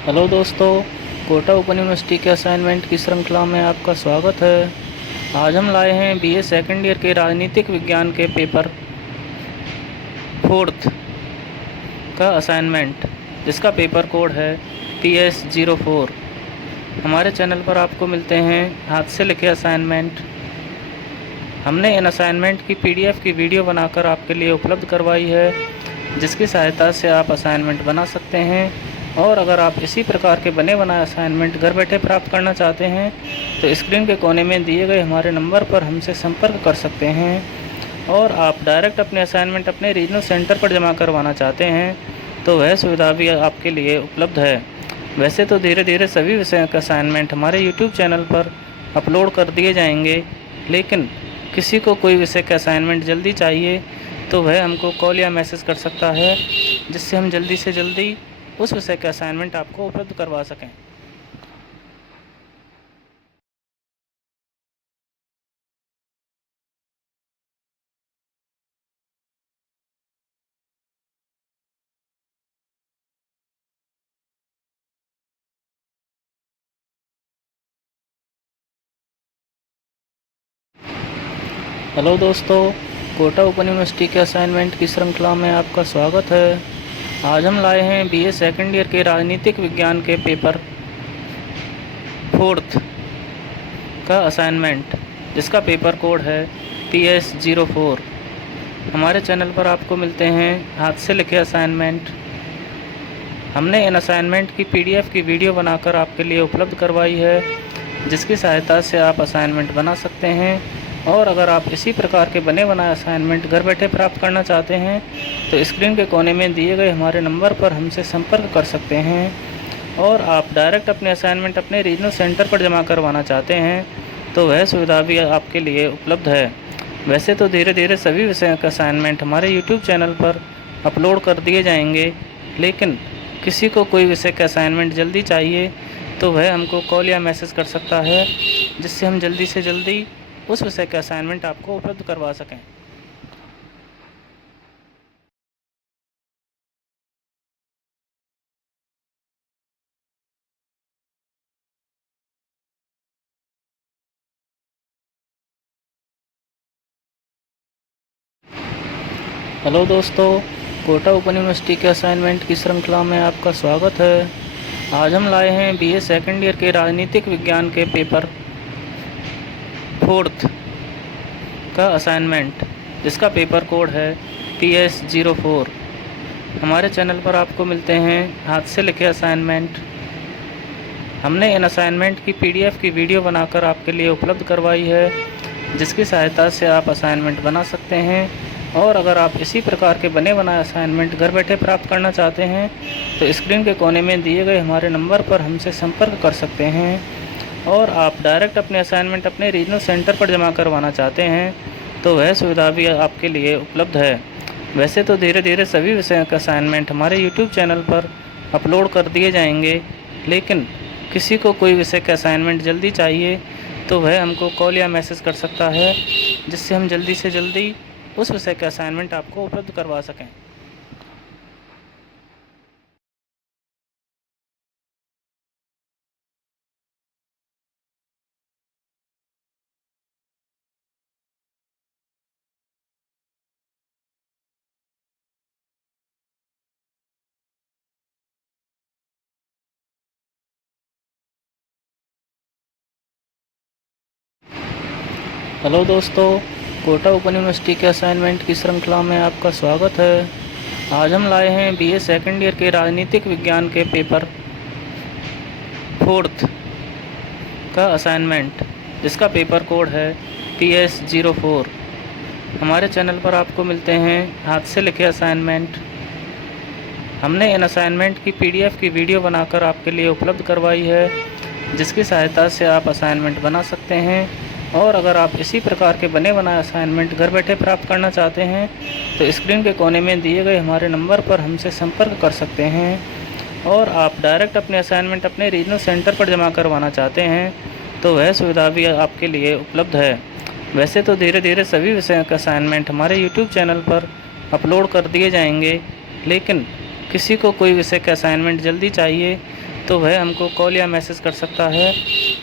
Hello दोस्तों, quota open university के assignment की श्रृंखला में आपका स्वागत है। आज हम लाए हैं बीए सेकंड ईयर के राजनीतिक विज्ञान के पेपर फोर्थ का असाइनमेंट, जिसका पेपर कोड है PS04। हमारे चैनल पर आपको मिलते हैं हाथ से लिखे असाइनमेंट। हमने इन असाइनमेंट की PDF की वीडियो बनाकर आपके लिए उपलब्ध करवाई है, जिसकी सहायता से आप असाइनमेंट बना सकते हैं। और अगर आप इसी प्रकार के बने बनाए असाइनमेंट घर बैठे प्राप्त करना चाहते हैं तो स्क्रीन के कोने में दिए गए हमारे नंबर पर हमसे संपर्क कर सकते हैं। और आप डायरेक्ट अपने असाइनमेंट अपने रीजनल सेंटर पर जमा करवाना चाहते हैं तो वह सुविधा भी आपके लिए उपलब्ध है। वैसे तो धीरे धीरे सभी विषयों का असाइनमेंट हमारे YouTube चैनल पर अपलोड कर दिए जाएंगे, लेकिन किसी को कोई विषय का असाइनमेंट जल्दी चाहिए तो वह हमको कॉल या मैसेज कर सकता है, जिससे हम जल्दी से जल्दी उस विषय का असाइनमेंट आपको उपलब्ध करवा सकें। हेलो दोस्तों, कोटा ओपन यूनिवर्सिटी के असाइनमेंट की श्रृंखला में आपका स्वागत है। आज हम लाए हैं बीए सेकंड ईयर के राजनीतिक विज्ञान के पेपर फोर्थ का असाइनमेंट, जिसका पेपर कोड है PS04। हमारे चैनल पर आपको मिलते हैं हाथ से लिखे असाइनमेंट। हमने इन असाइनमेंट की PDF की वीडियो बनाकर आपके लिए उपलब्ध करवाई है, जिसकी सहायता से आप असाइनमेंट बना सकते हैं। और अगर आप इसी प्रकार के बने बनाए असाइनमेंट घर बैठे प्राप्त करना चाहते हैं तो स्क्रीन के कोने में दिए गए हमारे नंबर पर हमसे संपर्क कर सकते हैं। और आप डायरेक्ट अपने असाइनमेंट अपने रीजनल सेंटर पर जमा करवाना चाहते हैं तो वह सुविधा भी आपके लिए उपलब्ध है। वैसे तो धीरे धीरे सभी विषयों का असाइनमेंट हमारे YouTube चैनल पर अपलोड कर दिए जाएंगे, लेकिन किसी को कोई विषय का असाइनमेंट जल्दी चाहिए तो वह हमको कॉल या मैसेज कर सकता है, जिससे हम जल्दी से जल्दी उस विषय का असाइनमेंट आपको उपलब्ध करवा सकें। हेलो दोस्तों, कोटा ओपन यूनिवर्सिटी के असाइनमेंट की श्रृंखला में आपका स्वागत है। आज हम लाए हैं बीए सेकंड ईयर के राजनीतिक विज्ञान के पेपर फोर्थ का असाइनमेंट, जिसका पेपर कोड है PS04। हमारे चैनल पर आपको मिलते हैं हाथ से लिखे असाइनमेंट। हमने इन असाइनमेंट की PDF की वीडियो बनाकर आपके लिए उपलब्ध करवाई है, जिसकी सहायता से आप असाइनमेंट बना सकते हैं। और अगर आप इसी प्रकार के बने बनाए असाइनमेंट घर बैठे प्राप्त करना चाहते हैं तो स्क्रीन के कोने में दिए गए हमारे नंबर पर हमसे संपर्क कर सकते हैं। और आप डायरेक्ट अपने असाइनमेंट अपने रीजनल सेंटर पर जमा करवाना चाहते हैं तो वह सुविधा भी आपके लिए उपलब्ध है। वैसे तो धीरे धीरे सभी विषयों का असाइनमेंट हमारे YouTube चैनल पर अपलोड कर दिए जाएंगे, लेकिन किसी को कोई विषय का असाइनमेंट जल्दी चाहिए तो वह हमको कॉल या मैसेज कर सकता है, जिससे हम जल्दी से जल्दी उस विषय का असाइनमेंट आपको उपलब्ध करवा सकें। हेलो दोस्तों, कोटा ओपन यूनिवर्सिटी के असाइनमेंट की श्रृंखला में आपका स्वागत है। आज हम लाए हैं बीए सेकंड ईयर के राजनीतिक विज्ञान के पेपर फोर्थ का असाइनमेंट, जिसका पेपर कोड है PS04। हमारे चैनल पर आपको मिलते हैं हाथ से लिखे असाइनमेंट। हमने इन असाइनमेंट की PDF की वीडियो बनाकर आपके लिए उपलब्ध करवाई है, जिसकी सहायता से आप असाइनमेंट बना सकते हैं। और अगर आप इसी प्रकार के बने बनाए असाइनमेंट घर बैठे प्राप्त करना चाहते हैं तो स्क्रीन के कोने में दिए गए हमारे नंबर पर हमसे संपर्क कर सकते हैं। और आप डायरेक्ट अपने असाइनमेंट अपने रीजनल सेंटर पर जमा करवाना चाहते हैं तो वह सुविधा भी आपके लिए उपलब्ध है। वैसे तो धीरे धीरे सभी विषयों का असाइनमेंट हमारे YouTube चैनल पर अपलोड कर दिए जाएंगे, लेकिन किसी को कोई विषय का असाइनमेंट जल्दी चाहिए तो वह हमको कॉल या मैसेज कर सकता है,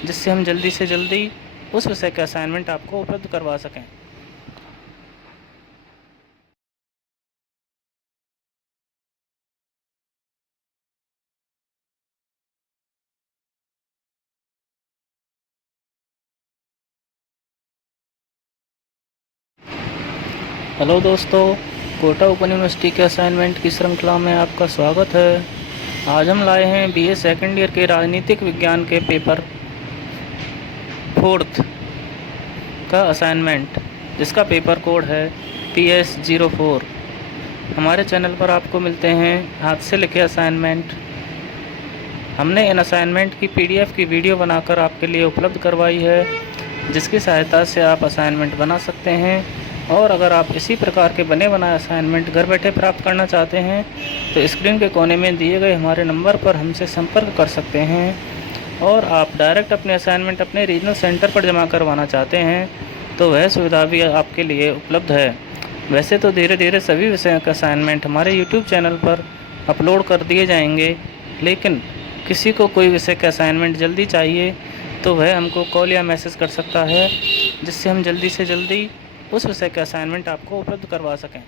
जिससे हम जल्दी से जल्दी उस विषय का असाइनमेंट आपको उपलब्ध करवा सकें। हेलो दोस्तों, कोटा ओपन यूनिवर्सिटी के असाइनमेंट की श्रृंखला में आपका स्वागत है। आज हम लाए हैं बीए सेकंड ईयर के राजनीतिक विज्ञान के पेपर 4th का असाइनमेंट, जिसका पेपर कोड है PS04। हमारे चैनल पर आपको मिलते हैं हाथ से लिखे असाइनमेंट। हमने इन असाइनमेंट की PDF की वीडियो बनाकर आपके लिए उपलब्ध करवाई है, जिसकी सहायता से आप असाइनमेंट बना सकते हैं। और अगर आप इसी प्रकार के बने बनाए असाइनमेंट घर बैठे प्राप्त करना चाहते हैं तो स्क्रीन के कोने में दिए गए हमारे नंबर पर हमसे संपर्क कर सकते हैं। और आप डायरेक्ट अपने असाइनमेंट अपने रीजनल सेंटर पर जमा करवाना चाहते हैं तो वह सुविधा भी आपके लिए उपलब्ध है। वैसे तो धीरे धीरे सभी विषयों का असाइनमेंट हमारे यूट्यूब चैनल पर अपलोड कर दिए जाएंगे, लेकिन किसी को कोई विषय का असाइनमेंट जल्दी चाहिए तो वह हमको कॉल या मैसेज कर सकता है, जिससे हम जल्दी से जल्दी उस विषय का असाइनमेंट आपको उपलब्ध करवा सकें।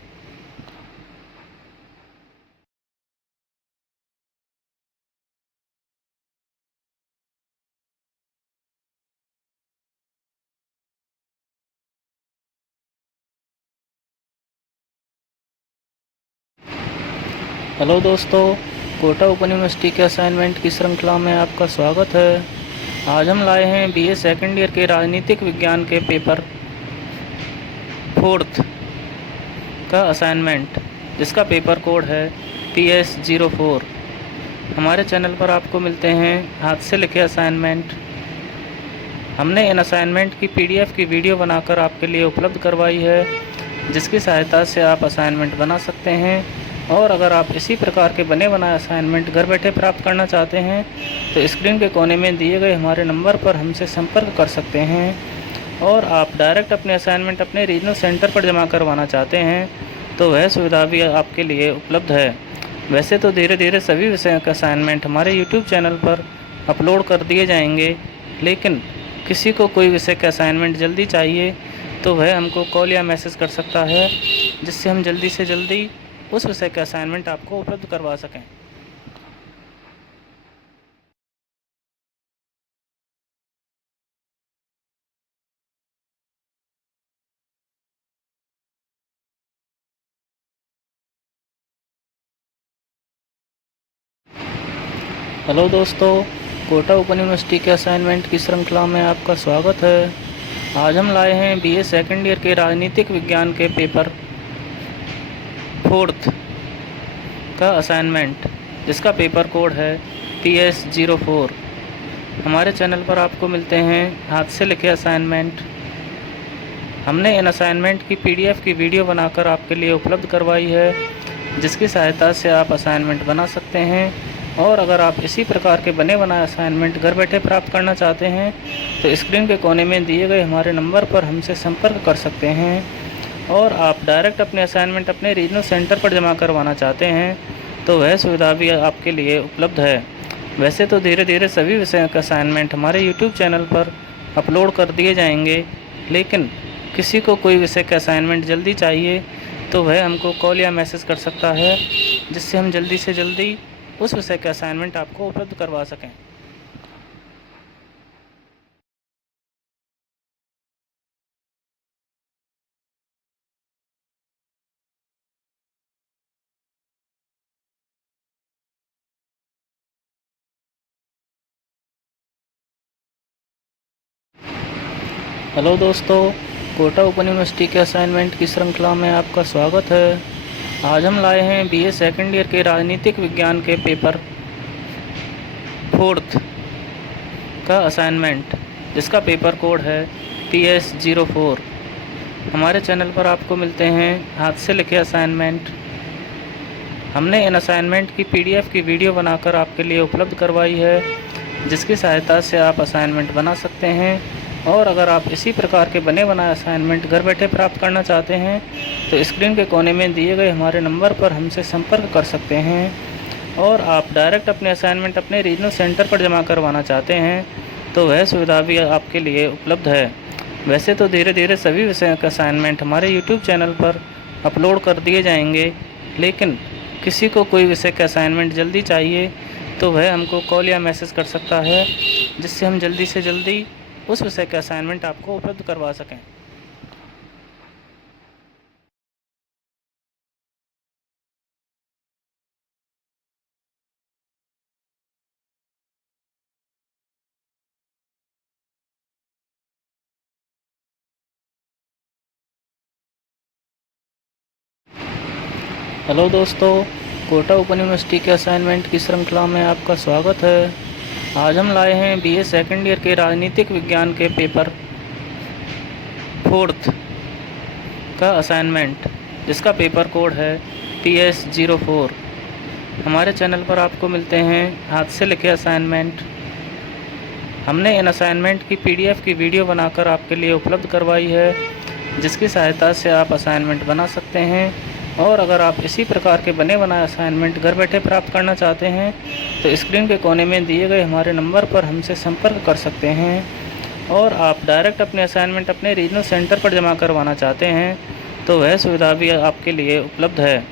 हेलो दोस्तों, कोटा ओपन यूनिवर्सिटी के असाइनमेंट की श्रृंखला में आपका स्वागत है। आज हम लाए हैं बीए सेकंड ईयर के राजनीतिक विज्ञान के पेपर 4th का असाइनमेंट, जिसका पेपर कोड है PS04। हमारे चैनल पर आपको मिलते हैं हाथ से लिखे असाइनमेंट। हमने इन असाइनमेंट की PDF की वीडियो बनाकर आपके लिए उपलब्ध करवाई है, जिसकी सहायता से आप असाइनमेंट बना सकते हैं। और अगर आप इसी प्रकार के बने बनाए असाइनमेंट घर बैठे प्राप्त करना चाहते हैं तो स्क्रीन के कोने में दिए गए हमारे नंबर पर हमसे संपर्क कर सकते हैं। और आप डायरेक्ट अपने असाइनमेंट अपने रीजनल सेंटर पर जमा करवाना चाहते हैं तो वह सुविधा भी आपके लिए उपलब्ध है। वैसे तो धीरे धीरे सभी विषयों का असाइनमेंट हमारे यूट्यूब चैनल पर अपलोड कर दिए जाएंगे, लेकिन किसी को कोई विषय का असाइनमेंट जल्दी चाहिए तो वह हमको कॉल या मैसेज कर सकता है, जिससे हम जल्दी से जल्दी उस विषय का असाइनमेंट आपको उपलब्ध करवा सकें। हेलो दोस्तों, कोटा ओपन यूनिवर्सिटी के असाइनमेंट की श्रृंखला में आपका स्वागत है। आज हम लाए हैं बीए सेकंड ईयर के राजनीतिक विज्ञान के पेपर 4th का असाइनमेंट, जिसका पेपर कोड है PS04। हमारे चैनल पर आपको मिलते हैं हाथ से लिखे असाइनमेंट। हमने इन असाइनमेंट की PDF की वीडियो बनाकर आपके लिए उपलब्ध करवाई है, जिसकी सहायता से आप असाइनमेंट बना सकते हैं। और अगर आप इसी प्रकार के बने बनाए असाइनमेंट घर बैठे प्राप्त करना चाहते हैं तो स्क्रीन के कोने में दिए गए हमारे नंबर पर हमसे संपर्क कर सकते हैं। और आप डायरेक्ट अपने असाइनमेंट अपने रीजनल सेंटर पर जमा करवाना चाहते हैं तो वह सुविधा भी आपके लिए उपलब्ध है। वैसे तो धीरे धीरे सभी विषयों का असाइनमेंट हमारे यूट्यूब चैनल पर अपलोड कर दिए जाएंगे, लेकिन किसी को कोई विषय का असाइनमेंट जल्दी चाहिए तो वह हमको कॉल या मैसेज कर सकता है, जिससे हम जल्दी से जल्दी उस विषय का असाइनमेंट आपको उपलब्ध करवा सकें। हेलो दोस्तों, कोटा ओपन यूनिवर्सिटी के असाइनमेंट की श्रृंखला में आपका स्वागत है। आज हम लाए हैं बीए सेकंड ईयर के राजनीतिक विज्ञान के पेपर 4th का असाइनमेंट, जिसका पेपर कोड है PS04। हमारे चैनल पर आपको मिलते हैं हाथ से लिखे असाइनमेंट। हमने इन असाइनमेंट की PDF की वीडियो बनाकर आपके लिए उपलब्ध करवाई है, जिसकी सहायता से आप असाइनमेंट बना सकते हैं। और अगर आप इसी प्रकार के बने बनाए असाइनमेंट घर बैठे प्राप्त करना चाहते हैं तो स्क्रीन के कोने में दिए गए हमारे नंबर पर हमसे संपर्क कर सकते हैं। और आप डायरेक्ट अपने असाइनमेंट अपने रीजनल सेंटर पर जमा करवाना चाहते हैं तो वह सुविधा भी आपके लिए उपलब्ध है। वैसे तो धीरे धीरे सभी विषयों का असाइनमेंट हमारे YouTube चैनल पर अपलोड कर दिए जाएंगे, लेकिन किसी को कोई विषय का असाइनमेंट जल्दी चाहिए तो वह हमको कॉल या मैसेज कर सकता है, जिससे हम जल्दी से जल्दी उस विषय का असाइनमेंट आपको उपलब्ध करवा सकें। हेलो दोस्तों, कोटा ओपन यूनिवर्सिटी के असाइनमेंट की श्रृंखला में आपका स्वागत है। आज हम लाए हैं BA सेकेंड ईयर के राजनीतिक विज्ञान के पेपर 4th का असाइनमेंट, जिसका पेपर कोड है PS04। हमारे चैनल पर आपको मिलते हैं हाथ से लिखे असाइनमेंट। हमने इन असाइनमेंट की PDF की वीडियो बनाकर आपके लिए उपलब्ध करवाई है, जिसकी सहायता से आप असाइनमेंट बना सकते हैं। और अगर आप इसी प्रकार के बने बनाए असाइनमेंट घर बैठे प्राप्त करना चाहते हैं तो स्क्रीन के कोने में दिए गए हमारे नंबर पर हमसे संपर्क कर सकते हैं। और आप डायरेक्ट अपने असाइनमेंट अपने रीजनल सेंटर पर जमा करवाना चाहते हैं तो वह सुविधा भी आपके लिए उपलब्ध है।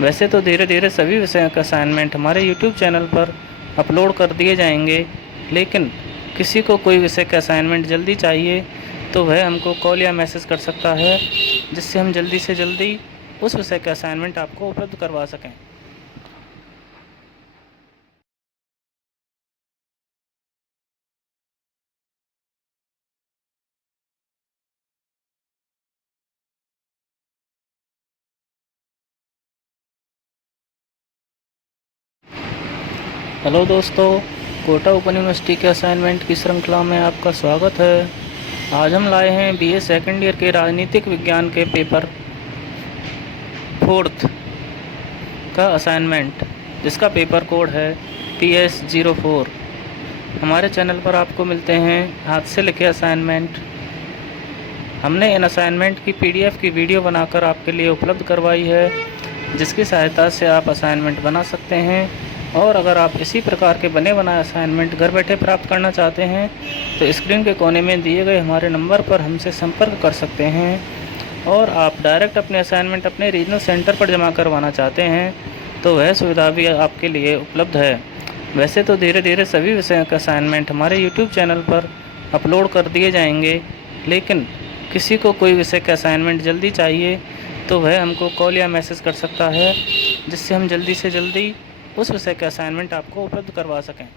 वैसे तो धीरे धीरे सभी विषयों का असाइनमेंट हमारे YouTube चैनल पर अपलोड कर दिए जाएंगे, लेकिन किसी को कोई विषय का असाइनमेंट जल्दी चाहिए तो वह हमको कॉल या मैसेज कर सकता है, जिससे हम जल्दी से जल्दी उस विषय का असाइनमेंट आपको उपलब्ध करवा सकें। हेलो दोस्तों, कोटा ओपन यूनिवर्सिटी के असाइनमेंट की श्रृंखला में आपका स्वागत है। आज हम लाए हैं BA सेकेंड ईयर के राजनीतिक विज्ञान के पेपर 4th का असाइनमेंट, जिसका पेपर कोड है PS04। हमारे चैनल पर आपको मिलते हैं हाथ से लिखे असाइनमेंट। हमने इन असाइनमेंट की PDF की वीडियो बनाकर आपके लिए उपलब्ध करवाई है, जिसकी सहायता से आप असाइनमेंट बना सकते हैं। और अगर आप इसी प्रकार के बने बनाए असाइनमेंट घर बैठे प्राप्त करना चाहते हैं तो स्क्रीन के कोने में दिए गए हमारे नंबर पर हमसे संपर्क कर सकते हैं। और आप डायरेक्ट अपने असाइनमेंट अपने रीजनल सेंटर पर जमा करवाना चाहते हैं तो वह सुविधा भी आपके लिए उपलब्ध है। वैसे तो धीरे धीरे सभी विषयों का असाइनमेंट हमारे YouTube चैनल पर अपलोड कर दिए जाएंगे, लेकिन किसी को कोई विषय का असाइनमेंट जल्दी चाहिए तो वह हमको कॉल या मैसेज कर सकता है, जिससे हम जल्दी से जल्दी उस विषय का असाइनमेंट आपको उपलब्ध करवा सकें।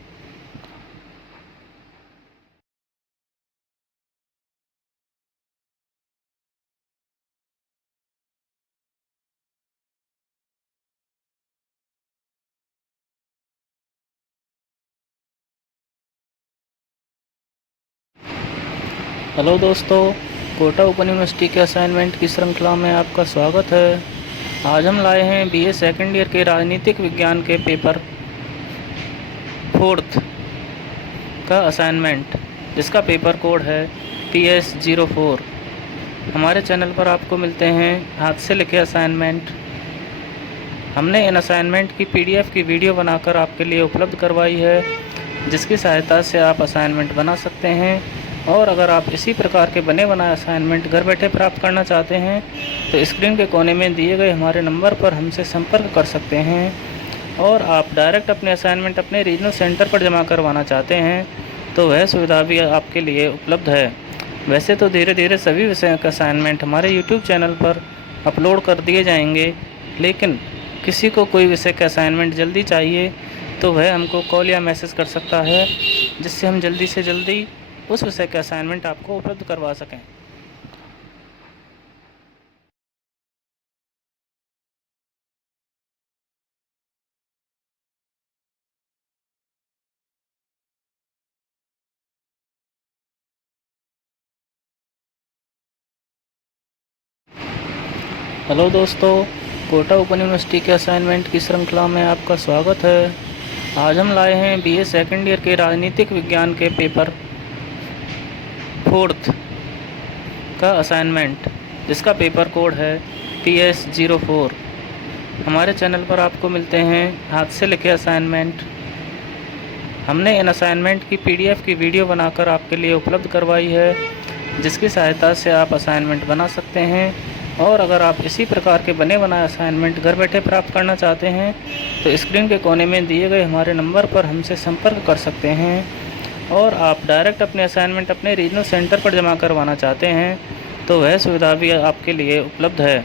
हेलो दोस्तों, कोटा ओपन यूनिवर्सिटी के असाइनमेंट की श्रृंखला में आपका स्वागत है। आज हम लाए हैं BA सेकेंड ईयर के राजनीतिक विज्ञान के पेपर 4th का असाइनमेंट, जिसका पेपर कोड है PS04। हमारे चैनल पर आपको मिलते हैं हाथ से लिखे असाइनमेंट। हमने इन असाइनमेंट की PDF की वीडियो बनाकर आपके लिए उपलब्ध करवाई है, जिसकी सहायता से आप असाइनमेंट बना सकते हैं। और अगर आप इसी प्रकार के बने बनाए असाइनमेंट घर बैठे प्राप्त करना चाहते हैं तो स्क्रीन के कोने में दिए गए हमारे नंबर पर हमसे संपर्क कर सकते हैं। और आप डायरेक्ट अपने असाइनमेंट अपने रीजनल सेंटर पर जमा करवाना चाहते हैं तो वह सुविधा भी आपके लिए उपलब्ध है। वैसे तो धीरे धीरे सभी विषयों का असाइनमेंट हमारे YouTube चैनल पर अपलोड कर दिए जाएंगे, लेकिन किसी को कोई विषय का असाइनमेंट जल्दी चाहिए तो वह हमको कॉल या मैसेज कर सकता है, जिससे हम जल्दी से जल्दी उस विषय का असाइनमेंट आपको उपलब्ध करवा सकें। हेलो दोस्तों, कोटा ओपन यूनिवर्सिटी के असाइनमेंट की श्रृंखला में आपका स्वागत है। आज हम लाए हैं BA सेकेंड ईयर के राजनीतिक विज्ञान के पेपर 4th का असाइनमेंट, जिसका पेपर कोड है PS04। हमारे चैनल पर आपको मिलते हैं हाथ से लिखे असाइनमेंट। हमने इन असाइनमेंट की पीडीएफ की वीडियो बनाकर आपके लिए उपलब्ध करवाई है, जिसकी सहायता से आप असाइनमेंट बना सकते हैं। और अगर आप इसी प्रकार के बने बनाए असाइनमेंट घर बैठे प्राप्त करना चाहते हैं तो स्क्रीन के कोने में दिए गए हमारे नंबर पर हमसे संपर्क कर सकते हैं। और आप डायरेक्ट अपने असाइनमेंट अपने रीजनल सेंटर पर जमा करवाना चाहते हैं तो वह सुविधा भी आपके लिए उपलब्ध है।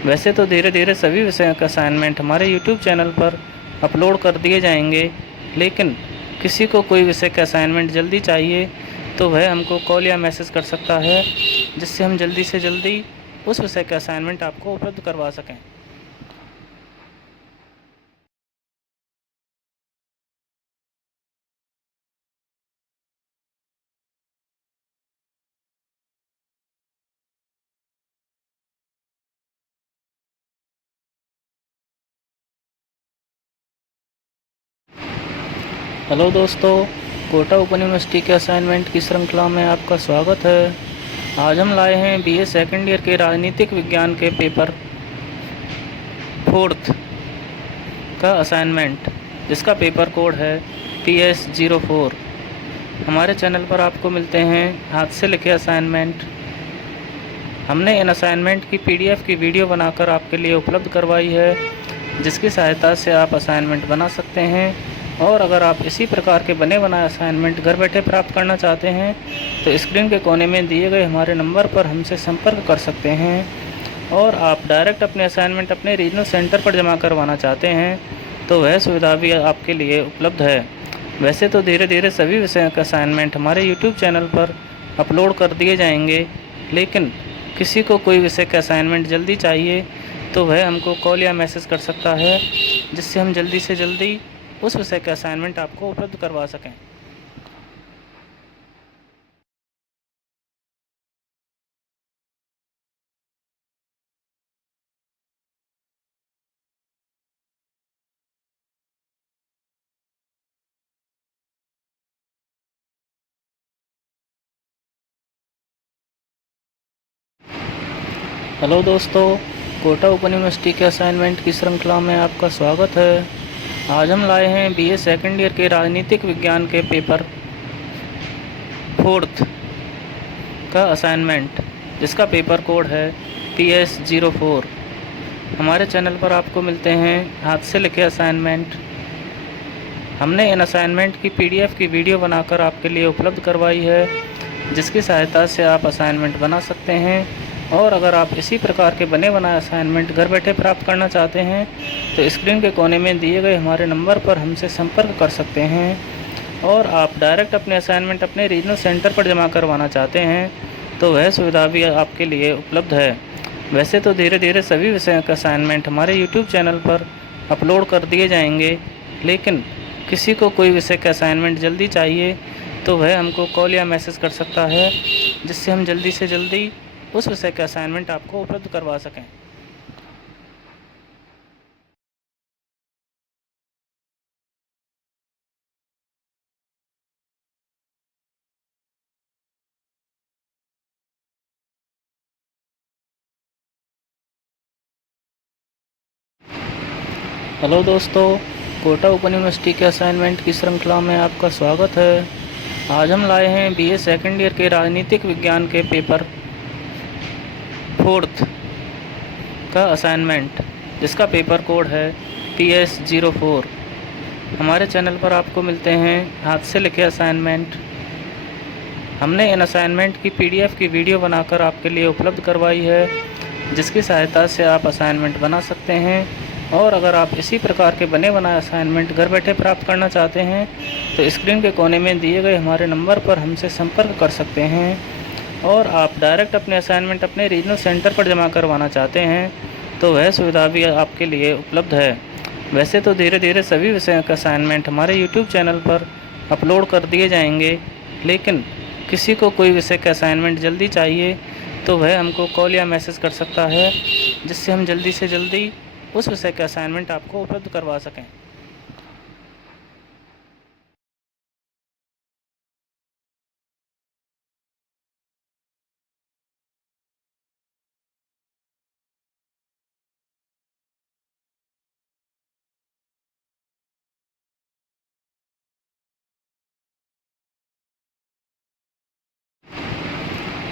वैसे तो धीरे धीरे सभी विषयों का असाइनमेंट हमारे यूट्यूब चैनल पर अपलोड कर दिए जाएंगे, लेकिन किसी को कोई विषय का असाइनमेंट जल्दी चाहिए तो वह हमको कॉल या मैसेज कर सकता है, जिससे हम जल्दी से जल्दी उस विषय का असाइनमेंट आपको उपलब्ध करवा सकें। हेलो दोस्तों, कोटा ओपन यूनिवर्सिटी के असाइनमेंट की श्रृंखला में आपका स्वागत है। आज हम लाए हैं बीए सेकंड ईयर के राजनीतिक विज्ञान के पेपर 4th का असाइनमेंट, जिसका पेपर कोड है PS04। हमारे चैनल पर आपको मिलते हैं हाथ से लिखे असाइनमेंट। हमने इन असाइनमेंट की पीडीएफ की वीडियो बनाकर आपके लिए उपलब्ध करवाई है, जिसकी सहायता से आप असाइनमेंट बना सकते हैं। और अगर आप इसी प्रकार के बने बनाए असाइनमेंट घर बैठे प्राप्त करना चाहते हैं तो स्क्रीन के कोने में दिए गए हमारे नंबर पर हमसे संपर्क कर सकते हैं। और आप डायरेक्ट अपने असाइनमेंट अपने रीजनल सेंटर पर जमा करवाना चाहते हैं तो वह सुविधा भी आपके लिए उपलब्ध है। वैसे तो धीरे धीरे सभी विषयों का असाइनमेंट हमारे यूट्यूब चैनल पर अपलोड कर दिए जाएंगे, लेकिन किसी को कोई विषय का असाइनमेंट जल्दी चाहिए तो वह हमको कॉल या मैसेज कर सकता है, जिससे हम जल्दी से जल्दी उस विषय का असाइनमेंट आपको उपलब्ध करवा सकें। हेलो दोस्तों, कोटा ओपन यूनिवर्सिटी के असाइनमेंट की श्रृंखला में आपका स्वागत है। आज हम लाए हैं बीए सेकंड ईयर के राजनीतिक विज्ञान के पेपर 4th का असाइनमेंट, जिसका पेपर कोड है PS04। हमारे चैनल पर आपको मिलते हैं हाथ से लिखे असाइनमेंट। हमने इन असाइनमेंट की पीडीएफ की वीडियो बनाकर आपके लिए उपलब्ध करवाई है, जिसकी सहायता से आप असाइनमेंट बना सकते हैं। और अगर आप इसी प्रकार के बने बनाए असाइनमेंट घर बैठे प्राप्त करना चाहते हैं तो स्क्रीन के कोने में दिए गए हमारे नंबर पर हमसे संपर्क कर सकते हैं। और आप डायरेक्ट अपने असाइनमेंट अपने रीजनल सेंटर पर जमा करवाना चाहते हैं तो वह सुविधा भी आपके लिए उपलब्ध है। वैसे तो धीरे धीरे सभी विषयों का असाइनमेंट हमारे यूट्यूब चैनल पर अपलोड कर दिए जाएंगे, लेकिन किसी को कोई विषय का असाइनमेंट जल्दी चाहिए तो वह हमको कॉल या मैसेज कर सकता है, जिससे हम जल्दी से जल्दी उस विषय का असाइनमेंट आपको उपलब्ध करवा सकें। हेलो दोस्तों, कोटा ओपन यूनिवर्सिटी के असाइनमेंट की श्रृंखला में आपका स्वागत है। आज हम लाए हैं बीए सेकंड ईयर के राजनीतिक विज्ञान के पेपर 4th का असाइनमेंट, जिसका पेपर कोड है PS04। हमारे चैनल पर आपको मिलते हैं हाथ से लिखे असाइनमेंट। हमने इन असाइनमेंट की पीडीएफ की वीडियो बनाकर आपके लिए उपलब्ध करवाई है, जिसकी सहायता से आप असाइनमेंट बना सकते हैं। और अगर आप इसी प्रकार के बने बनाए असाइनमेंट घर बैठे प्राप्त करना चाहते हैं तो स्क्रीन के कोने में दिए गए हमारे नंबर पर हमसे संपर्क कर सकते हैं। और आप डायरेक्ट अपने असाइनमेंट अपने रीजनल सेंटर पर जमा करवाना चाहते हैं तो वह सुविधा भी आपके लिए उपलब्ध है। वैसे तो धीरे धीरे सभी विषयों का असाइनमेंट हमारे यूट्यूब चैनल पर अपलोड कर दिए जाएंगे, लेकिन किसी को कोई विषय का असाइनमेंट जल्दी चाहिए तो वह हमको कॉल या मैसेज कर सकता है, जिससे हम जल्दी से जल्दी उस विषय का असाइनमेंट आपको उपलब्ध करवा सकें।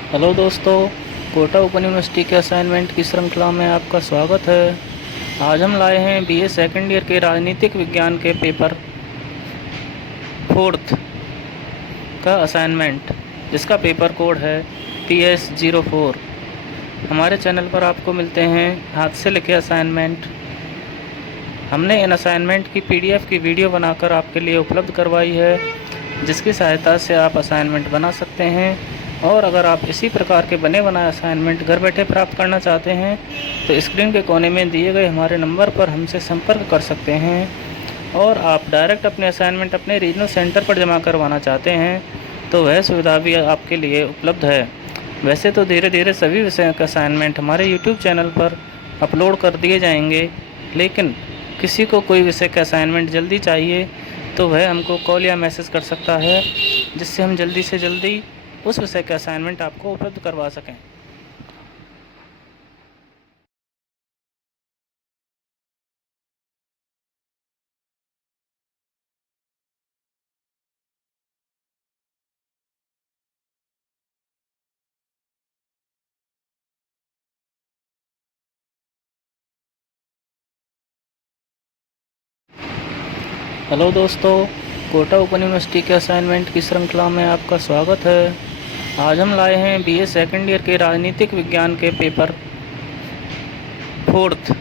हेलो दोस्तों, कोटा ओपन यूनिवर्सिटी के असाइनमेंट की श्रृंखला में आपका स्वागत है। आज हम लाए हैं बीए सेकंड ईयर के राजनीतिक विज्ञान के पेपर 4th का असाइनमेंट, जिसका पेपर कोड है PS04। हमारे चैनल पर आपको मिलते हैं हाथ से लिखे असाइनमेंट। हमने इन असाइनमेंट की PDF की वीडियो बनाकर आपके लिए उपलब्ध करवाई है, जिसकी सहायता से आप असाइनमेंट बना सकते हैं। और अगर आप इसी प्रकार के बने बनाए असाइनमेंट घर बैठे प्राप्त करना चाहते हैं तो स्क्रीन के कोने में दिए गए हमारे नंबर पर हमसे संपर्क कर सकते हैं। और आप डायरेक्ट अपने असाइनमेंट अपने रीजनल सेंटर पर जमा करवाना चाहते हैं तो वह सुविधा भी आपके लिए उपलब्ध है। वैसे तो धीरे धीरे सभी विषयों का असाइनमेंट हमारे YouTube चैनल पर अपलोड कर दिए जाएंगे, लेकिन किसी को कोई विषय का असाइनमेंट जल्दी चाहिए तो वह हमको कॉल या मैसेज कर सकता है, जिससे हम जल्दी से जल्दी उस विषय का असाइनमेंट आपको उपलब्ध करवा सकें। हेलो दोस्तों, कोटा ओपन यूनिवर्सिटी के असाइनमेंट की श्रृंखला में आपका स्वागत है। आज हम लाए हैं बीए सेकंड ईयर के राजनीतिक विज्ञान के पेपर 4th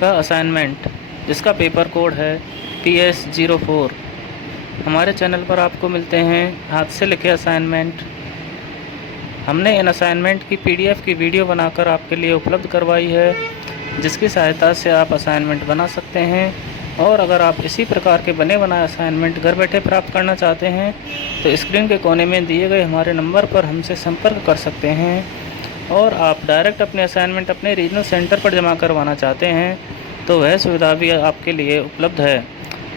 का असाइनमेंट, जिसका पेपर कोड है PS04। हमारे चैनल पर आपको मिलते हैं हाथ से लिखे असाइनमेंट। हमने इन असाइनमेंट की PDF की वीडियो बनाकर आपके लिए उपलब्ध करवाई है, जिसकी सहायता से आप असाइनमेंट बना सकते हैं। और अगर आप इसी प्रकार के बने बनाए असाइनमेंट घर बैठे प्राप्त करना चाहते हैं तो स्क्रीन के कोने में दिए गए हमारे नंबर पर हमसे संपर्क कर सकते हैं। और आप डायरेक्ट अपने असाइनमेंट अपने रीजनल सेंटर पर जमा करवाना चाहते हैं तो वह सुविधा भी आपके लिए उपलब्ध है।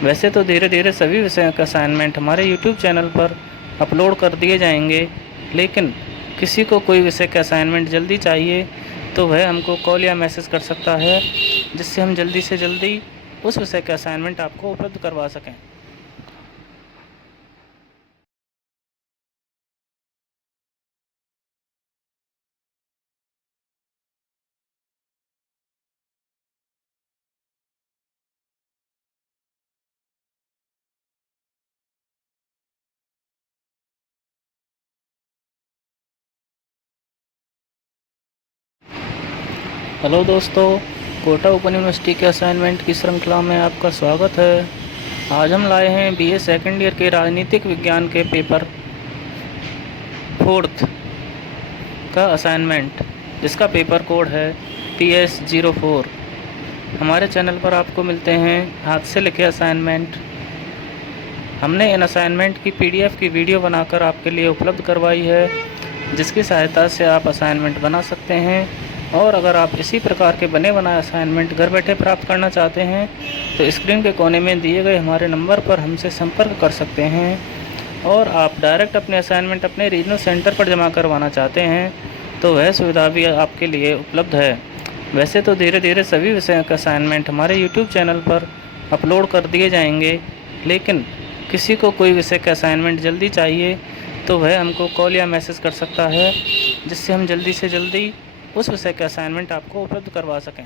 वैसे तो धीरे धीरे सभी विषयों का असाइनमेंट हमारे YouTube चैनल पर अपलोड कर दिए जाएंगे, लेकिन किसी को कोई विषय का असाइनमेंट जल्दी चाहिए तो वह हमको कॉल या मैसेज कर सकता है, जिससे हम जल्दी से जल्दी उस विषय का असाइनमेंट आपको उपलब्ध करवा सकें। हेलो दोस्तों, कोटा ओपन यूनिवर्सिटी के असाइनमेंट की श्रृंखला में आपका स्वागत है। आज हम लाए हैं बीए सेकंड ईयर के राजनीतिक विज्ञान के पेपर 4th का असाइनमेंट, जिसका पेपर कोड है PS04। हमारे चैनल पर आपको मिलते हैं हाथ से लिखे असाइनमेंट। हमने इन असाइनमेंट की PDF की वीडियो बनाकर आपके लिए उपलब्ध करवाई है, जिसकी सहायता से आप असाइनमेंट बना सकते हैं। और अगर आप इसी प्रकार के बने बनाए असाइनमेंट घर बैठे प्राप्त करना चाहते हैं तो स्क्रीन के कोने में दिए गए हमारे नंबर पर हमसे संपर्क कर सकते हैं। और आप डायरेक्ट अपने असाइनमेंट अपने रीजनल सेंटर पर जमा करवाना चाहते हैं तो वह सुविधा भी आपके लिए उपलब्ध है। वैसे तो धीरे धीरे सभी विषयों का असाइनमेंट हमारे YouTube चैनल पर अपलोड कर दिए जाएंगे, लेकिन किसी को कोई विषय का असाइनमेंट जल्दी चाहिए तो वह हमको कॉल या मैसेज कर सकता है, जिससे हम जल्दी से जल्दी उस विषय का असाइनमेंट आपको उपलब्ध करवा सकें।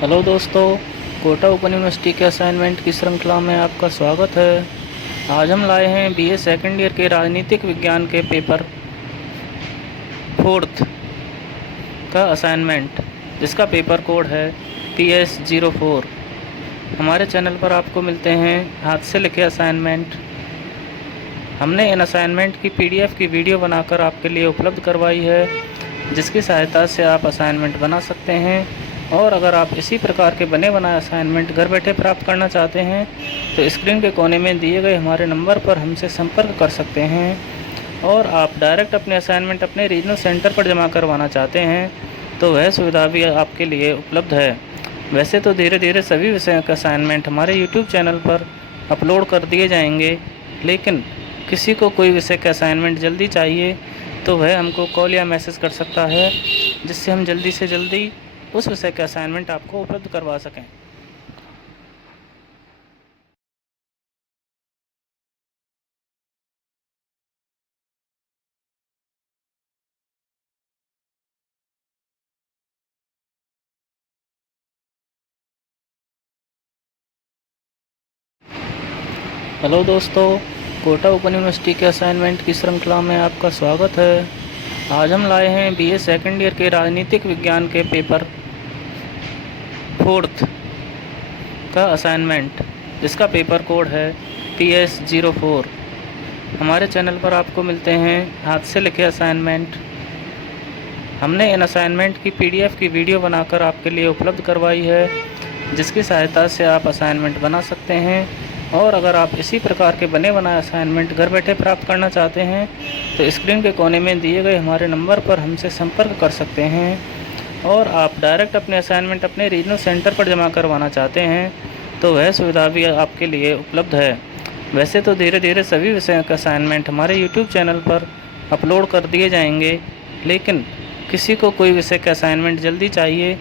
हेलो दोस्तों, कोटा ओपन यूनिवर्सिटी के असाइनमेंट की श्रृंखला में आपका स्वागत है। आज हम लाए हैं बीए सेकंड ईयर के राजनीतिक विज्ञान के पेपर 4th का असाइनमेंट, जिसका पेपर कोड है PS04। हमारे चैनल पर आपको मिलते हैं हाथ से लिखे असाइनमेंट। हमने इन असाइनमेंट की PDF की वीडियो बनाकर आपके लिए उपलब्ध करवाई है, जिसकी सहायता से आप असाइनमेंट बना सकते हैं। और अगर आप इसी प्रकार के बने बनाए असाइनमेंट घर बैठे प्राप्त करना चाहते हैं तो स्क्रीन के कोने में दिए गए हमारे नंबर पर हमसे संपर्क कर सकते हैं। और आप डायरेक्ट अपने असाइनमेंट अपने रीजनल सेंटर पर जमा करवाना चाहते हैं तो वह सुविधा भी आपके लिए उपलब्ध है। वैसे तो धीरे धीरे सभी विषयों का असाइनमेंट हमारे यूट्यूब चैनल पर अपलोड कर दिए जाएंगे, लेकिन किसी को कोई विषय का असाइनमेंट जल्दी चाहिए तो वह हमको कॉल या मैसेज कर सकता है, जिससे हम जल्दी से जल्दी उस विषय का असाइनमेंट आपको उपलब्ध करवा सकें। हेलो दोस्तों, कोटा ओपन यूनिवर्सिटी के असाइनमेंट की श्रृंखला में आपका स्वागत है। आज हम लाए हैं बीए सेकंड ईयर के राजनीतिक विज्ञान के पेपर 4th का असाइनमेंट, जिसका पेपर कोड है PS04। हमारे चैनल पर आपको मिलते हैं हाथ से लिखे असाइनमेंट। हमने इन असाइनमेंट की PDF की वीडियो बनाकर आपके लिए उपलब्ध करवाई है, जिसकी सहायता से आप असाइनमेंट बना सकते हैं। और अगर आप इसी प्रकार के बने बनाए असाइनमेंट घर बैठे प्राप्त करना चाहते हैं तो स्क्रीन के कोने में दिए गए हमारे नंबर पर हमसे संपर्क कर सकते हैं। और आप डायरेक्ट अपने असाइनमेंट अपने रीजनल सेंटर पर जमा करवाना चाहते हैं तो वह सुविधा भी आपके लिए उपलब्ध है। वैसे तो धीरे धीरे सभी विषयों का असाइनमेंट हमारे यूट्यूब चैनल पर अपलोड कर दिए जाएंगे, लेकिन किसी को कोई विषय का असाइनमेंट जल्दी चाहिए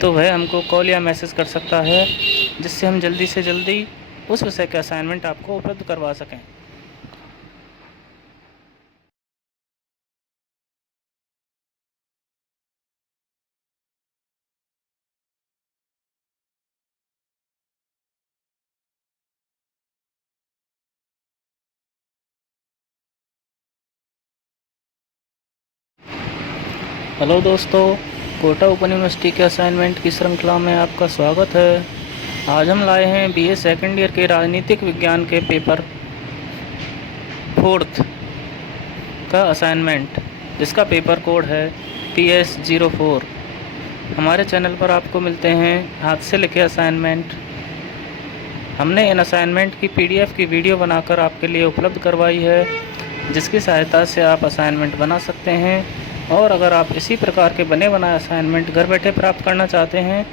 तो वह हमको कॉल या मैसेज कर सकता है, जिससे हम जल्दी से जल्दी उस विषय का असाइनमेंट आपको उपलब्ध करवा सकें। हेलो दोस्तों, कोटा ओपन यूनिवर्सिटी के असाइनमेंट की श्रृंखला में आपका स्वागत है। आज हम लाए हैं बीए सेकंड ईयर के राजनीतिक विज्ञान के पेपर 4th का असाइनमेंट, जिसका पेपर कोड है PS04। हमारे चैनल पर आपको मिलते हैं हाथ से लिखे असाइनमेंट। हमने इन असाइनमेंट की PDF की वीडियो बनाकर आपके लिए उपलब्ध करवाई है, जिसकी सहायता से आप असाइनमेंट बना सकते हैं। और अगर आप इसी प्रकार के बने बनाए असाइनमेंट घर बैठे प्राप्त करना चाहते हैं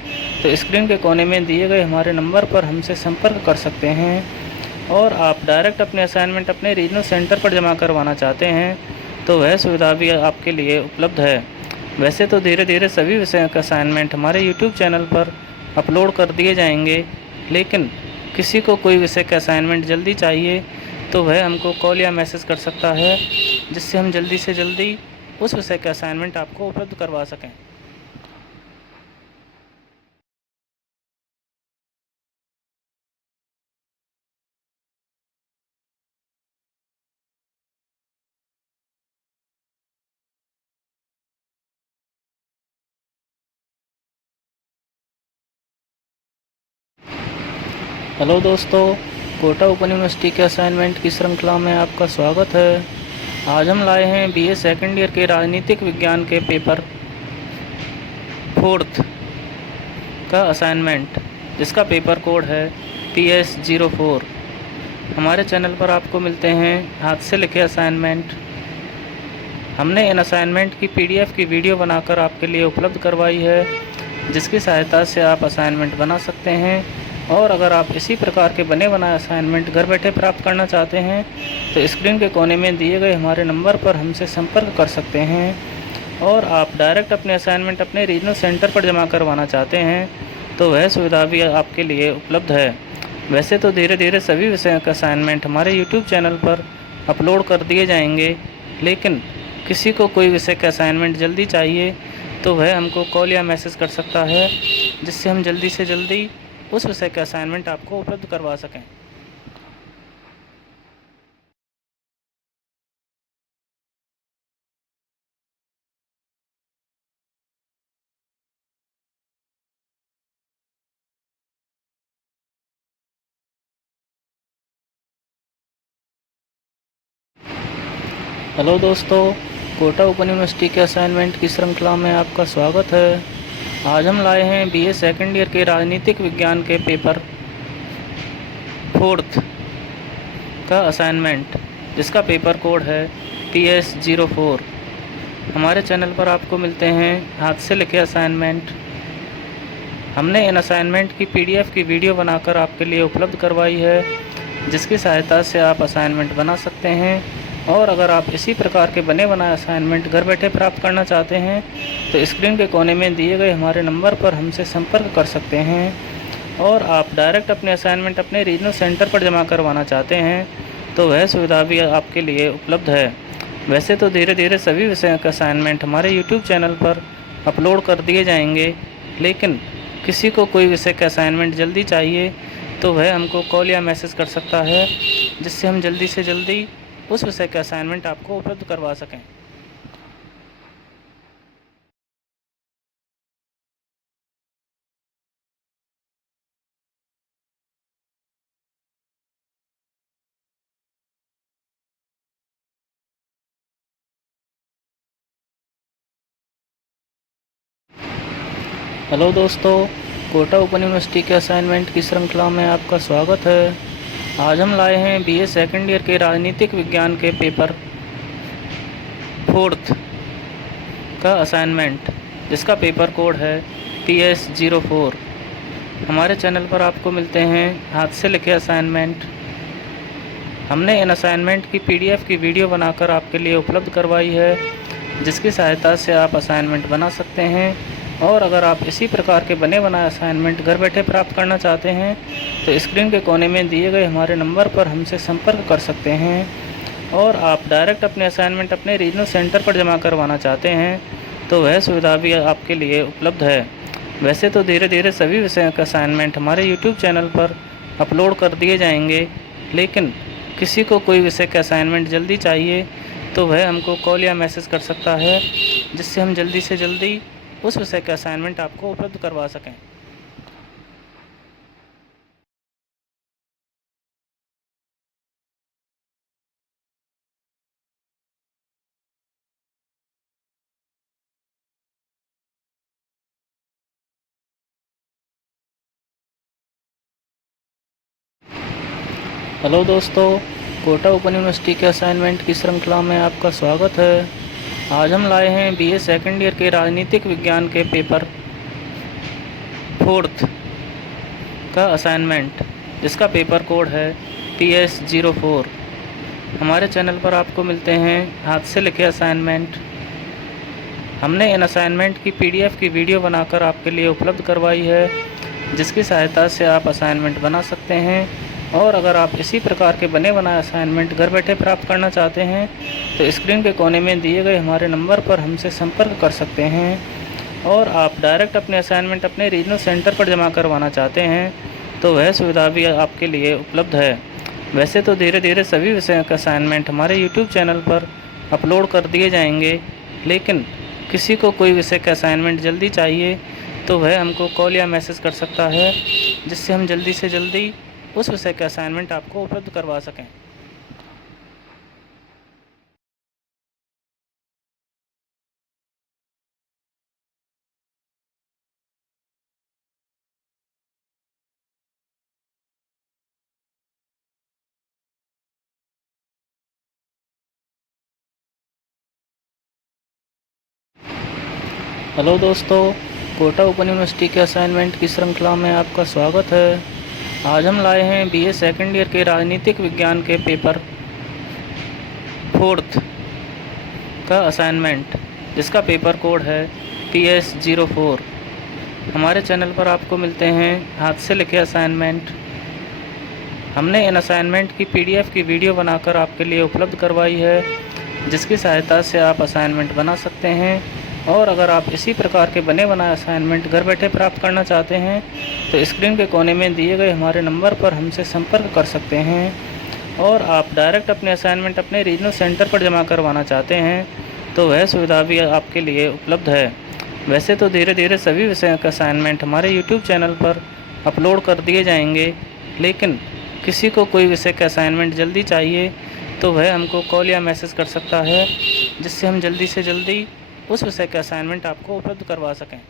तो स्क्रीन के कोने में दिए गए हमारे नंबर पर हमसे संपर्क कर सकते हैं। और आप डायरेक्ट अपने असाइनमेंट अपने रीजनल सेंटर पर जमा करवाना चाहते हैं तो वह सुविधा भी आपके लिए उपलब्ध है। वैसे तो धीरे धीरे सभी विषयों का असाइनमेंट हमारे यूट्यूब चैनल पर अपलोड कर दिए जाएंगे, लेकिन किसी को कोई विषय का असाइनमेंट जल्दी चाहिए तो वह हमको कॉल या मैसेज कर सकता है, जिससे हम जल्दी से जल्दी उस विषय का असाइनमेंट आपको उपलब्ध करवा सकें। हेलो दोस्तों, कोटा ओपन यूनिवर्सिटी के असाइनमेंट की श्रृंखला में आपका स्वागत है। आज हम लाए हैं बीए सेकंड ईयर के राजनीतिक विज्ञान के पेपर 4th का असाइनमेंट, जिसका पेपर कोड है PS04। हमारे चैनल पर आपको मिलते हैं हाथ से लिखे असाइनमेंट। हमने इन असाइनमेंट की PDF की वीडियो बनाकर आपके लिए उपलब्ध करवाई है, जिसकी सहायता से आप असाइनमेंट बना सकते हैं। और अगर आप इसी प्रकार के बने बनाए असाइनमेंट घर बैठे प्राप्त करना चाहते हैं तो स्क्रीन के कोने में दिए गए हमारे नंबर पर हमसे संपर्क कर सकते हैं। और आप डायरेक्ट अपने असाइनमेंट अपने रीजनल सेंटर पर जमा करवाना चाहते हैं तो वह सुविधा भी आपके लिए उपलब्ध है। वैसे तो धीरे धीरे सभी विषयों का असाइनमेंट हमारे यूट्यूब चैनल पर अपलोड कर दिए जाएंगे, लेकिन किसी को कोई विषय का असाइनमेंट जल्दी चाहिए तो वह हमको कॉल या मैसेज कर सकता है, जिससे हम जल्दी से जल्दी उस विषय का असाइनमेंट आपको उपलब्ध करवा सकें। हेलो दोस्तों, कोटा ओपन यूनिवर्सिटी के असाइनमेंट की श्रृंखला में आपका स्वागत है। आज हम लाए हैं बीए सेकंड ईयर के राजनीतिक विज्ञान के पेपर 4th का असाइनमेंट, जिसका पेपर कोड है PS04। हमारे चैनल पर आपको मिलते हैं हाथ से लिखे असाइनमेंट। हमने इन असाइनमेंट की पीडीएफ की वीडियो बनाकर आपके लिए उपलब्ध करवाई है, जिसकी सहायता से आप असाइनमेंट बना सकते हैं। और अगर आप इसी प्रकार के बने बनाए असाइनमेंट घर बैठे प्राप्त करना चाहते हैं तो स्क्रीन के कोने में दिए गए हमारे नंबर पर हमसे संपर्क कर सकते हैं। और आप डायरेक्ट अपने असाइनमेंट अपने रीजनल सेंटर पर जमा करवाना चाहते हैं तो वह सुविधा भी आपके लिए उपलब्ध है। वैसे तो धीरे धीरे सभी विषयों का असाइनमेंट हमारे यूट्यूब चैनल पर अपलोड कर दिए जाएंगे, लेकिन किसी को कोई विषय का असाइनमेंट जल्दी चाहिए तो वह हमको कॉल या मैसेज कर सकता है, जिससे हम जल्दी से जल्दी उस विषय का असाइनमेंट आपको उपलब्ध करवा सकें। हेलो दोस्तों, कोटा ओपन यूनिवर्सिटी के असाइनमेंट की श्रृंखला में आपका स्वागत है। आज हम लाए हैं बीए सेकंड ईयर के राजनीतिक विज्ञान के पेपर 4th का असाइनमेंट, जिसका पेपर कोड है PS04। हमारे चैनल पर आपको मिलते हैं हाथ से लिखे असाइनमेंट। हमने इन असाइनमेंट की पीडीएफ की वीडियो बनाकर आपके लिए उपलब्ध करवाई है, जिसकी सहायता से आप असाइनमेंट बना सकते हैं। और अगर आप इसी प्रकार के बने बनाए असाइनमेंट घर बैठे प्राप्त करना चाहते हैं तो स्क्रीन के कोने में दिए गए हमारे नंबर पर हमसे संपर्क कर सकते हैं। और आप डायरेक्ट अपने असाइनमेंट अपने रीजनल सेंटर पर जमा करवाना चाहते हैं तो वह सुविधा भी आपके लिए उपलब्ध है। वैसे तो धीरे धीरे सभी विषयों का असाइनमेंट हमारे यूट्यूब चैनल पर अपलोड कर दिए जाएंगे, लेकिन किसी को कोई विषय का असाइनमेंट जल्दी चाहिए तो वह हमको कॉल या मैसेज कर सकता है, जिससे हम जल्दी से जल्दी उस विषय का असाइनमेंट आपको उपलब्ध करवा सकें। हेलो दोस्तों, कोटा ओपन यूनिवर्सिटी के असाइनमेंट की श्रृंखला में आपका स्वागत है। आज हम लाए हैं बीए सेकंड ईयर के राजनीतिक विज्ञान के पेपर 4th का असाइनमेंट, जिसका पेपर कोड है PS04। हमारे चैनल पर आपको मिलते हैं हाथ से लिखे असाइनमेंट। हमने इन असाइनमेंट की पीडीएफ की वीडियो बनाकर आपके लिए उपलब्ध करवाई है, जिसकी सहायता से आप असाइनमेंट बना सकते हैं। और अगर आप इसी प्रकार के बने बनाए असाइनमेंट घर बैठे प्राप्त करना चाहते हैं तो स्क्रीन के कोने में दिए गए हमारे नंबर पर हमसे संपर्क कर सकते हैं। और आप डायरेक्ट अपने असाइनमेंट अपने रीजनल सेंटर पर जमा करवाना चाहते हैं तो वह सुविधा भी आपके लिए उपलब्ध है। वैसे तो धीरे धीरे सभी विषयों का असाइनमेंट हमारे यूट्यूब चैनल पर अपलोड कर दिए जाएंगे, लेकिन किसी को कोई विषय का असाइनमेंट जल्दी चाहिए तो वह हमको कॉल या मैसेज कर सकता है, जिससे हम जल्दी से जल्दी उस विषय का असाइनमेंट आपको उपलब्ध करवा सकें। हेलो दोस्तों, कोटा ओपन यूनिवर्सिटी के असाइनमेंट की श्रृंखला में आपका स्वागत है। आज हम लाए हैं बीए सेकंड ईयर के राजनीतिक विज्ञान के पेपर 4th का असाइनमेंट, जिसका पेपर कोड है PS04। हमारे चैनल पर आपको मिलते हैं हाथ से लिखे असाइनमेंट। हमने इन असाइनमेंट की पीडीएफ की वीडियो बनाकर आपके लिए उपलब्ध करवाई है, जिसकी सहायता से आप असाइनमेंट बना सकते हैं। और अगर आप इसी प्रकार के बने बनाए असाइनमेंट घर बैठे प्राप्त करना चाहते हैं तो स्क्रीन के कोने में दिए गए हमारे नंबर पर हमसे संपर्क कर सकते हैं। और आप डायरेक्ट अपने असाइनमेंट अपने रीजनल सेंटर पर जमा करवाना चाहते हैं तो वह सुविधा भी आपके लिए उपलब्ध है। वैसे तो धीरे धीरे सभी विषयों का असाइनमेंट हमारे यूट्यूब चैनल पर अपलोड कर दिए जाएंगे, लेकिन किसी को कोई विषय का असाइनमेंट जल्दी चाहिए तो वह हमको कॉल या मैसेज कर सकता है, जिससे हम जल्दी से जल्दी उस विषय का असाइनमेंट आपको उपलब्ध करवा सकें।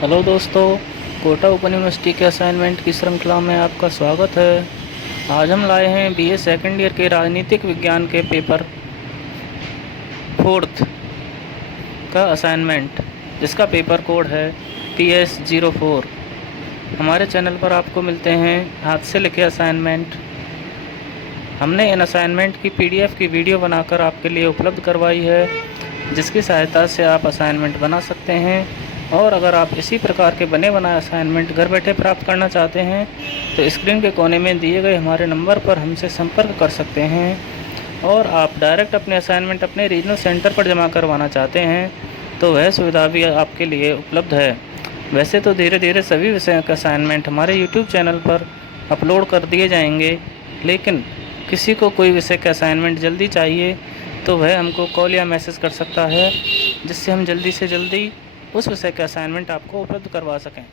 हेलो दोस्तों, कोटा ओपन यूनिवर्सिटी के असाइनमेंट की श्रृंखला में आपका स्वागत है। आज हम लाए हैं बीए सेकंड ईयर के राजनीतिक विज्ञान के पेपर 4th का असाइनमेंट, जिसका पेपर कोड है PS04। हमारे चैनल पर आपको मिलते हैं हाथ से लिखे असाइनमेंट। हमने इन असाइनमेंट की PDF की वीडियो बनाकर आपके लिए उपलब्ध करवाई है, जिसकी सहायता से आप असाइनमेंट बना सकते हैं। और अगर आप इसी प्रकार के बने बनाए असाइनमेंट घर बैठे प्राप्त करना चाहते हैं तो स्क्रीन के कोने में दिए गए हमारे नंबर पर हमसे संपर्क कर सकते हैं। और आप डायरेक्ट अपने असाइनमेंट अपने रीजनल सेंटर पर जमा करवाना चाहते हैं तो वह सुविधा भी आपके लिए उपलब्ध है। वैसे तो धीरे धीरे सभी विषयों के असाइनमेंट हमारे यूट्यूब चैनल पर अपलोड कर दिए जाएंगे, लेकिन किसी को कोई विषय का असाइनमेंट जल्दी चाहिए तो वह हमको कॉल या मैसेज कर सकता है, जिससे हम जल्दी से जल्दी उस विषय का असाइनमेंट आपको उपलब्ध करवा सकें।